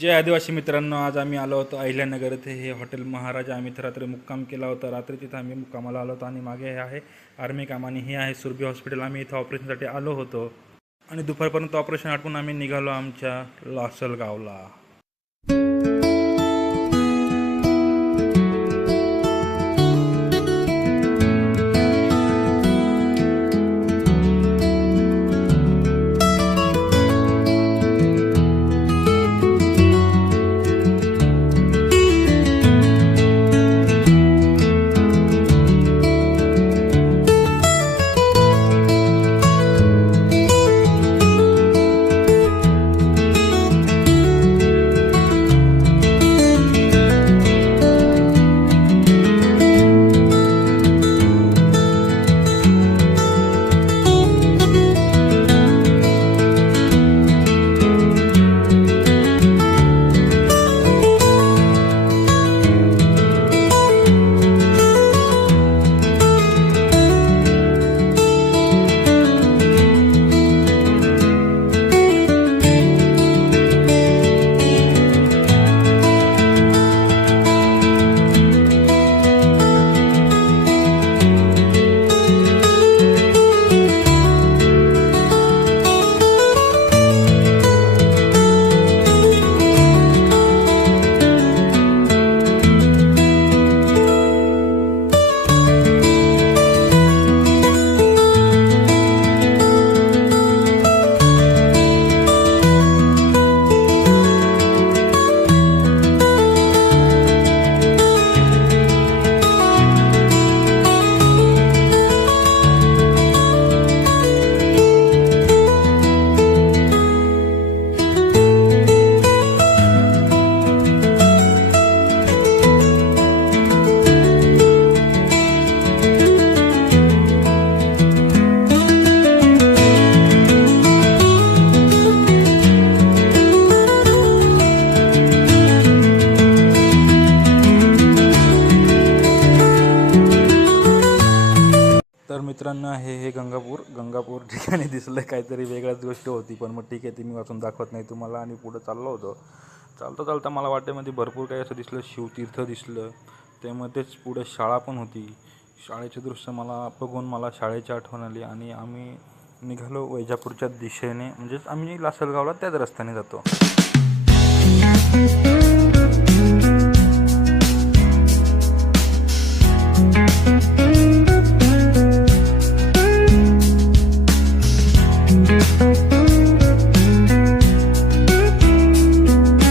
जय आदिवासी मित्रांनो, आज आम्ही आलो होतो अहिल्यानगर येथे. हे हॉटेल महाराजा. आम्ही इथं रात्री मुक्काम केला होता. रात्री तिथं आम्ही मुक्कामाला आलो होतो आणि मागे हे आहे आर्मी काम आणि हे आहे सुरभी हॉस्पिटल. आम्ही इथं ऑपरेशनसाठी आलो होतो आणि दुपारपर्यंत ऑपरेशन आटपून आम्ही निघालो आमच्या लासलगावला. तर मित्रांनो, हे गंगापूर ठिकाणी दिसलं. काहीतरी वेगळ्याच गोष्ट होती, पण मग ठीक आहे, ती मी वाचून दाखवत नाही तुम्हाला. आणि पुढं चाललो होतो. चालता मला वाटेमध्ये भरपूर काही असं दिसलं. शिवतीर्थ दिसलं. त्यामध्येच पुढे शाळा पण होती. शाळेचे दृश्य मला बघून मला शाळेची आठवण आली आणि आम्ही निघालो वैजापूरच्या दिशेने. म्हणजेच आम्ही लासलगावला त्याच रस्त्याने जातो.